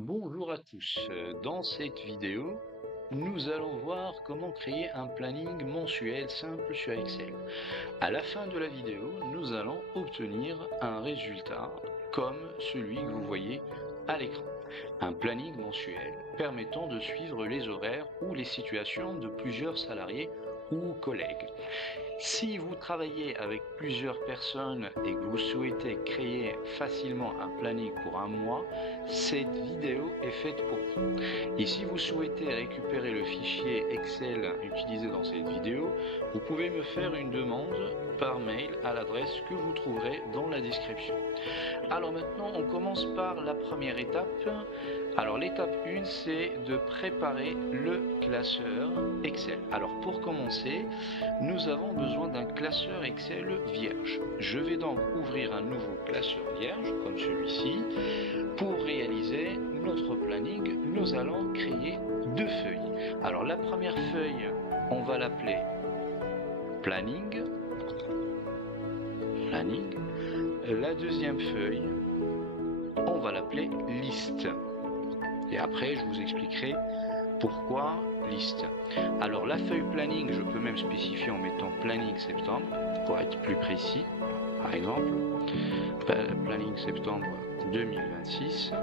Bonjour à tous, dans cette vidéo, nous allons voir comment créer un planning mensuel simple sur Excel. À la fin de la vidéo, nous allons obtenir un résultat comme celui que vous voyez à l'écran. Un planning mensuel permettant de suivre les horaires ou les situations de plusieurs salariés ou collègues. Si vous travaillez avec plusieurs personnes et que vous souhaitez créer facilement un planning pour un mois, cette vidéo est faite pour vous. Et si vous souhaitez récupérer le fichier Excel utilisé dans cette vidéo, vous pouvez me faire une demande par mail à l'adresse que vous trouverez dans la description. Alors maintenant, on commence par la première étape. Alors l'étape 1, c'est de préparer le classeur Excel. Alors pour commencer, nous avons besoin d'un classeur Excel vierge. Je vais donc ouvrir un nouveau classeur vierge, comme celui-ci. Pour réaliser notre planning, nous allons créer deux feuilles. Alors la première feuille, on va l'appeler planning. La deuxième feuille, on va l'appeler liste. Et après, je vous expliquerai pourquoi liste. Alors la feuille planning, je peux même spécifier en mettant planning septembre, pour être plus précis. Par exemple, planning septembre 2026.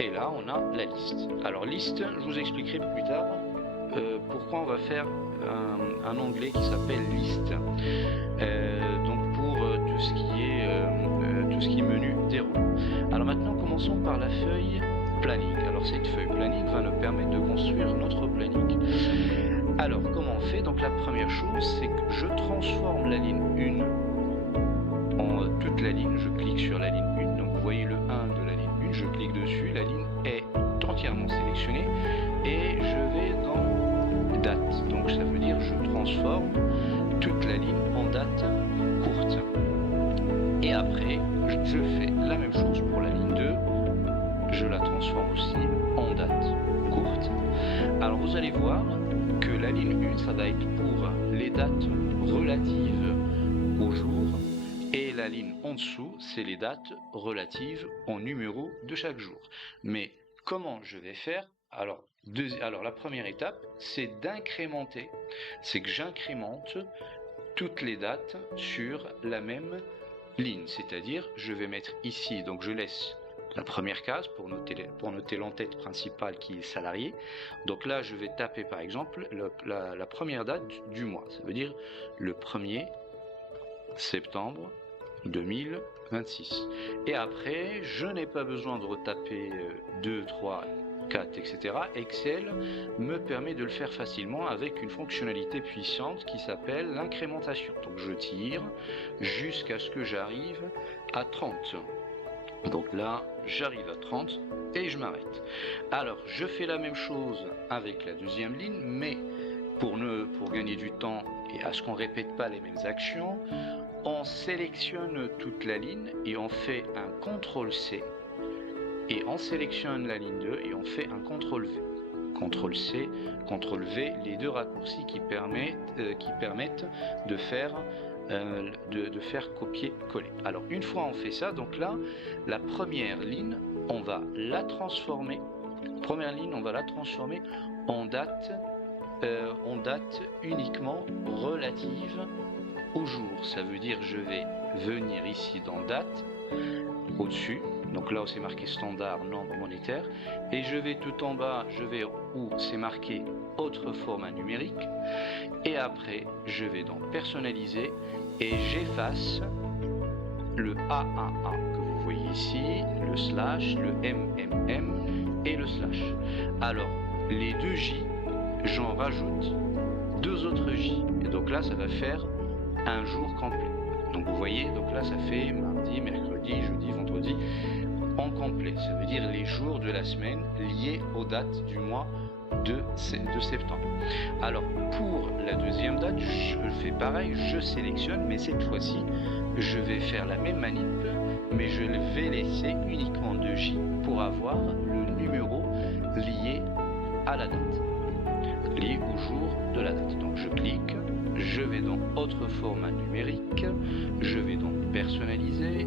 Et là, on a la liste. Alors liste, je vous expliquerai plus tard pourquoi on va faire un onglet qui s'appelle liste. Donc pour tout ce qui est menu déroule. Alors maintenant, commençons par la feuille planning. Alors cette feuille planning va nous permettre de construire notre planning. Alors comment on fait? Donc la première chose, c'est que je transforme la ligne 1 en toute la ligne. Je clique sur la ligne 1. Donc vous voyez le 1 de la ligne 1, je clique dessus, la ligne est entièrement sélectionnée et je vais dans date. Donc ça veut dire je transforme toute la ligne en date courte. Et après, je fais la même chose pour la ligne 2. Je la transforme aussi en date courte. Alors vous allez voir que la ligne 1, ça va être pour les dates relatives au jour. Et la ligne en dessous, c'est les dates relatives au numéro de chaque jour. Mais comment je vais faire? Alors la première étape, c'est d'incrémenter. C'est que j'incrémente toutes les dates sur la même ligne. C'est-à-dire, je vais mettre ici, donc je laisse la première case pour noter l'entête principale qui est salarié. Donc là, je vais taper par exemple la première date du mois. Ça veut dire le 1er septembre 2026. Et après, je n'ai pas besoin de retaper 2, 3, 4, etc. Excel me permet de le faire facilement avec une fonctionnalité puissante qui s'appelle l'incrémentation. Donc je tire jusqu'à ce que j'arrive à 30. Donc là, j'arrive à 30 et je m'arrête. Alors, je fais la même chose avec la deuxième ligne, mais pour gagner du temps et à ce qu'on ne répète pas les mêmes actions, on sélectionne toute la ligne et on fait un CTRL-C. Et on sélectionne la ligne 2 et on fait un CTRL-V. CTRL-C, CTRL-V, les deux raccourcis qui permettent de faire copier-coller. Alors une fois on fait ça, donc là, la première ligne, on va la transformer. En date uniquement relative au jour. Ça veut dire je vais venir ici dans date, au-dessus. Donc là où c'est marqué standard, nombre monétaire. Et je vais tout en bas, je vais où c'est marqué autre format numérique. Et après, je vais dans personnaliser et j'efface le AAA que vous voyez ici, le slash, le MMM et le slash. Alors, les deux J, j'en rajoute deux autres J. Et donc là, ça va faire un jour complet. Donc vous voyez, donc là, ça fait mardi, mercredi, jeudi, vendredi en complet. Ça veut dire les jours de la semaine liés aux dates du mois de septembre. Alors pour la deuxième date, je fais pareil, je sélectionne, mais cette fois-ci, je vais faire la même manip, mais je vais laisser uniquement 2 J pour avoir le numéro lié à la date, lié au jour de la date. Donc je clique, je vais dans autre format numérique, je vais dans personnaliser,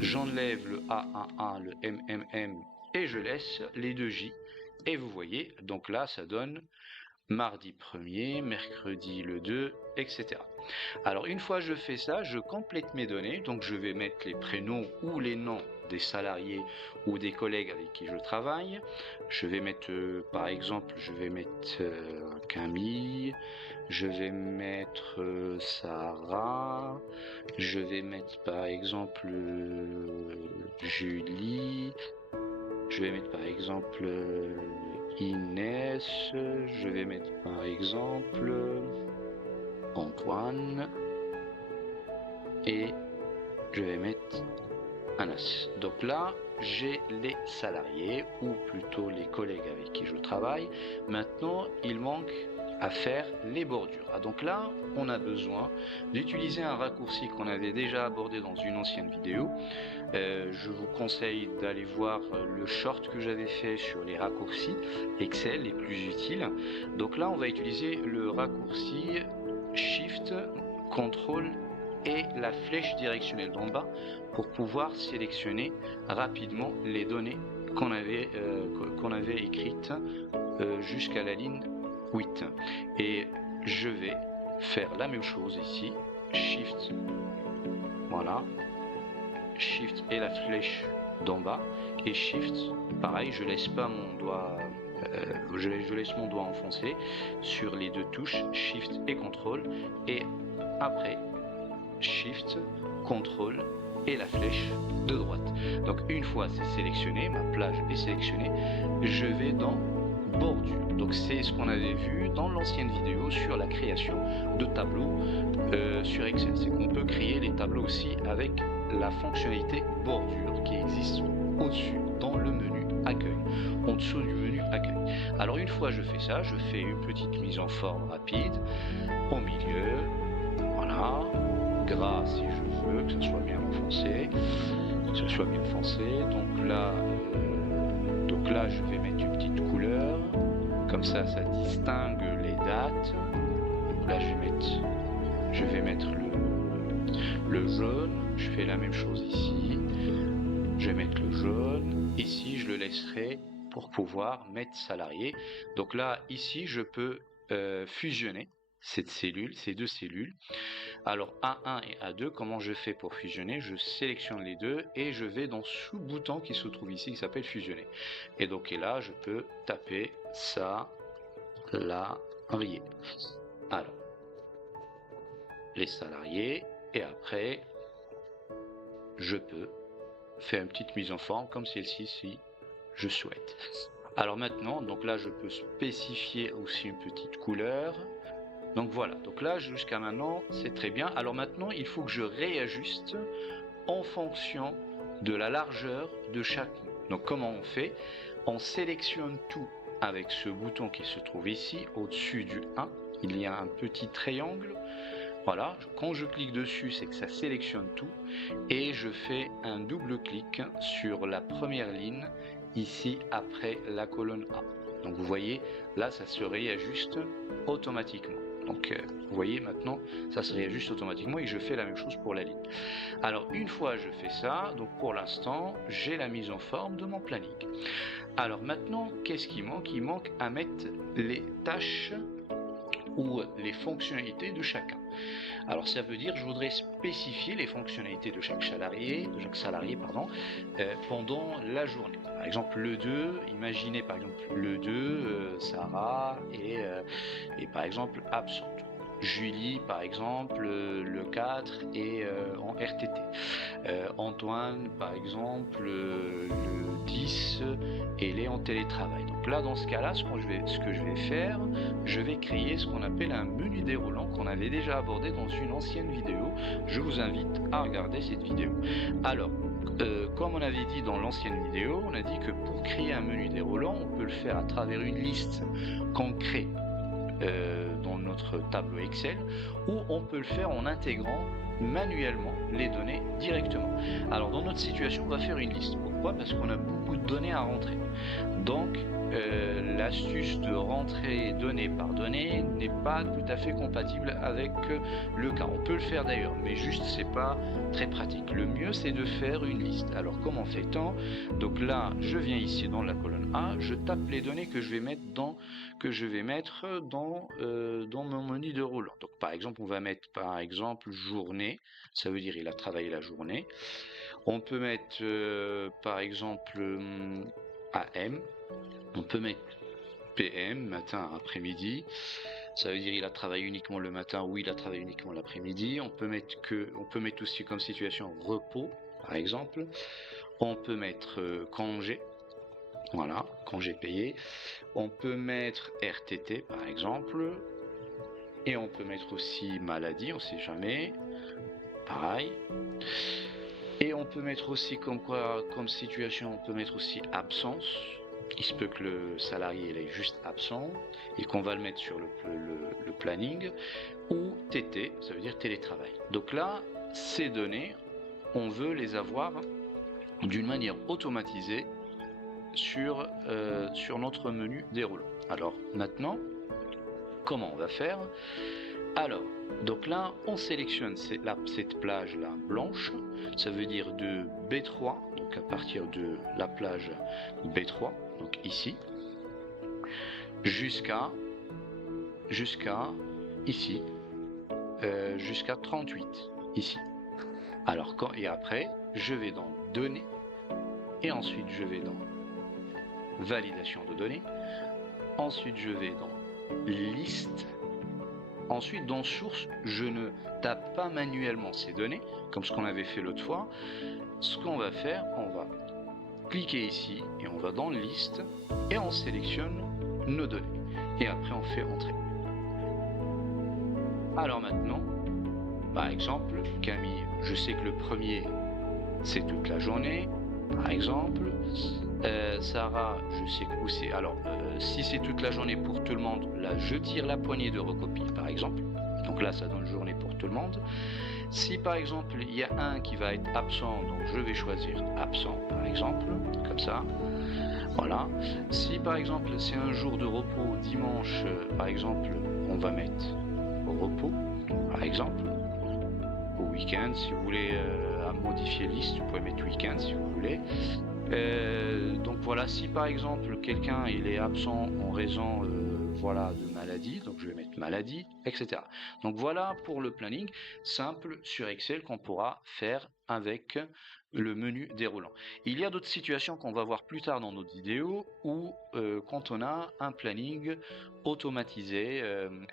j'enlève le AAA, le MMM et je laisse les 2J. Et vous voyez, donc là, ça donne mardi 1er, mercredi le 2, etc. Alors une fois je fais ça, je complète mes données, donc je vais mettre les prénoms ou les noms des salariés ou des collègues avec qui je travaille. Je vais mettre, par exemple, je vais mettre Camille, je vais mettre Sarah, je vais mettre par exemple Julie, je vais mettre par exemple Inès, je vais mettre par exemple Antoine et je vais mettre Anas. Donc là, j'ai les salariés ou plutôt les collègues avec qui je travaille. Maintenant, il manque à faire les bordures. Donc là, on a besoin d'utiliser un raccourci qu'on avait déjà abordé dans une ancienne vidéo. Je vous conseille d'aller voir le short que j'avais fait sur les raccourcis Excel les plus utiles. Donc là, on va utiliser le raccourci Shift, Ctrl et la flèche directionnelle d'en bas pour pouvoir sélectionner rapidement les données qu'on avait écrites jusqu'à la ligne 8. Et je vais faire la même chose ici, Shift, voilà, Shift et la flèche d'en bas, et Shift, pareil, je laisse pas mon doigt, je laisse mon doigt enfoncé sur les deux touches, Shift et Ctrl, et après, Shift, Ctrl et la flèche de droite. Donc une fois c'est sélectionné, ma plage est sélectionnée, je vais dans bordure. Donc c'est ce qu'on avait vu dans l'ancienne vidéo sur la création de tableaux sur Excel. C'est qu'on peut créer les tableaux aussi avec la fonctionnalité bordure qui existe au-dessus dans le menu accueil, en dessous du menu accueil. Alors une fois je fais ça, je fais une petite mise en forme rapide au milieu, voilà, gras si je veux, que ça soit bien enfoncé, donc là je vais mettre une petite couleur, comme ça ça distingue les dates. Donc là je vais mettre le jaune, je fais la même chose ici, je vais mettre le jaune, ici je le laisserai pour pouvoir mettre salarié. Donc là ici je peux fusionner ces deux cellules. Alors A1 et A2, comment je fais pour fusionner? Je sélectionne les deux et je vais dans ce bouton qui se trouve ici qui s'appelle fusionner. Et donc là je peux taper salarié. Alors les salariés, et après je peux faire une petite mise en forme comme celle-ci si je souhaite. Alors maintenant, donc là je peux spécifier aussi une petite couleur. Donc voilà, donc là jusqu'à maintenant c'est très bien. Alors maintenant il faut que je réajuste en fonction de la largeur de chaque mot. Donc comment on fait? On sélectionne tout avec ce bouton qui se trouve ici au-dessus du 1. Il y a un petit triangle. Voilà, quand je clique dessus, c'est que ça sélectionne tout. Et je fais un double clic sur la première ligne ici après la colonne A. Donc vous voyez, là ça se réajuste automatiquement. Donc vous voyez maintenant, ça se réajuste automatiquement et je fais la même chose pour la ligne. Alors une fois je fais ça, donc pour l'instant, j'ai la mise en forme de mon planning. Alors maintenant, qu'est-ce qui manque? Il manque à mettre les tâches ou les fonctionnalités de chacun. Alors ça veut dire je voudrais spécifier les fonctionnalités de chaque salarié, pendant la journée. Par exemple le 2, imaginez par exemple le 2, Sarah est par exemple absente. Julie par exemple le 4 est en RTT. Antoine par exemple le 10 elle est en télétravail. Donc là dans ce cas là ce que je vais faire, je vais créer ce qu'on appelle un menu déroulant qu'on avait déjà abordé dans une ancienne vidéo. Je vous invite à regarder cette vidéo. Alors comme on avait dit dans l'ancienne vidéo, on a dit que pour créer un menu déroulant on peut le faire à travers une liste qu'on crée dans notre tableau Excel, ou on peut le faire en intégrant manuellement les données directement. Alors dans notre situation on va faire une liste. Pourquoi? Parce qu'on a beaucoup de données à rentrer. Donc, l'astuce de rentrer donnée par donnée n'est pas tout à fait compatible avec le cas. On peut le faire d'ailleurs, mais juste c'est pas très pratique. Le mieux c'est de faire une liste. Alors comment fait-on? Donc là, je viens ici dans la colonne A, je tape les données que je vais mettre dans mon menu de roulant. Donc par exemple, on va mettre par exemple journée, ça veut dire il a travaillé la journée. On peut mettre par exemple AM, on peut mettre PM, matin, après-midi. Ça veut dire il a travaillé uniquement le matin ou il a travaillé uniquement l'après-midi. On peut mettre aussi comme situation repos, par exemple. On peut mettre congé, voilà, congé payé. On peut mettre RTT, par exemple. Et on peut mettre aussi maladie, on sait jamais. Pareil. Et on peut mettre aussi comme situation, on peut mettre aussi absence. Il se peut que le salarié il est juste absent et qu'on va le mettre sur le planning. Ou TT, ça veut dire télétravail. Donc là, ces données, on veut les avoir d'une manière automatisée sur notre menu déroulant. Alors maintenant, comment on va faire? Alors, donc là, on sélectionne cette plage-là blanche, ça veut dire de B3, donc à partir de la plage B3, donc ici, jusqu'à ici, jusqu'à 38, ici. Alors, et après, je vais dans Données, et ensuite je vais dans Validation de données, ensuite je vais dans Liste. Ensuite, dans Source, je ne tape pas manuellement ces données, comme ce qu'on avait fait l'autre fois. Ce qu'on va faire, on va cliquer ici, et on va dans Liste, et on sélectionne nos données. Et après, on fait Entrer. Alors maintenant, par exemple, Camille, je sais que le premier, c'est toute la journée, par exemple. Sarah, je sais où c'est. Alors, si c'est toute la journée pour tout le monde, là, je tire la poignée de recopie, par exemple. Donc là, ça donne journée pour tout le monde. Si, par exemple, il y a un qui va être absent, donc je vais choisir absent, par exemple, comme ça. Voilà. Si, par exemple, c'est un jour de repos, dimanche, par exemple, on va mettre au repos, par exemple. Au week-end, si vous voulez modifier liste, vous pouvez mettre week-end si vous voulez. Donc voilà, si par exemple quelqu'un il est absent en raison voilà, de maladie, donc je vais mettre maladie, etc. Donc voilà pour le planning simple sur Excel qu'on pourra faire avec le menu déroulant. Il y a d'autres situations qu'on va voir plus tard dans notre vidéo où quand on a un planning automatisé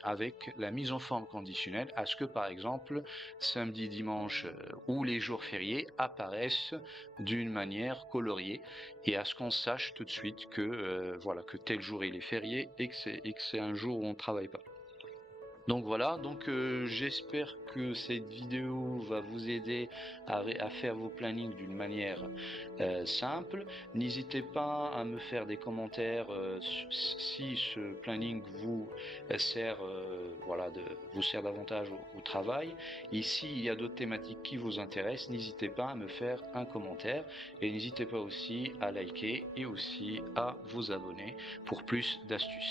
avec la mise en forme conditionnelle à ce que par exemple samedi, dimanche ou les jours fériés apparaissent d'une manière coloriée et à ce qu'on sache tout de suite que voilà que tel jour il est férié et que c'est un jour où on ne travaille pas. Donc voilà, donc j'espère que cette vidéo va vous aider à faire vos plannings d'une manière simple. N'hésitez pas à me faire des commentaires si ce planning vous sert, vous sert davantage au travail. Et s'il y a d'autres thématiques qui vous intéressent, n'hésitez pas à me faire un commentaire et n'hésitez pas aussi à liker et aussi à vous abonner pour plus d'astuces.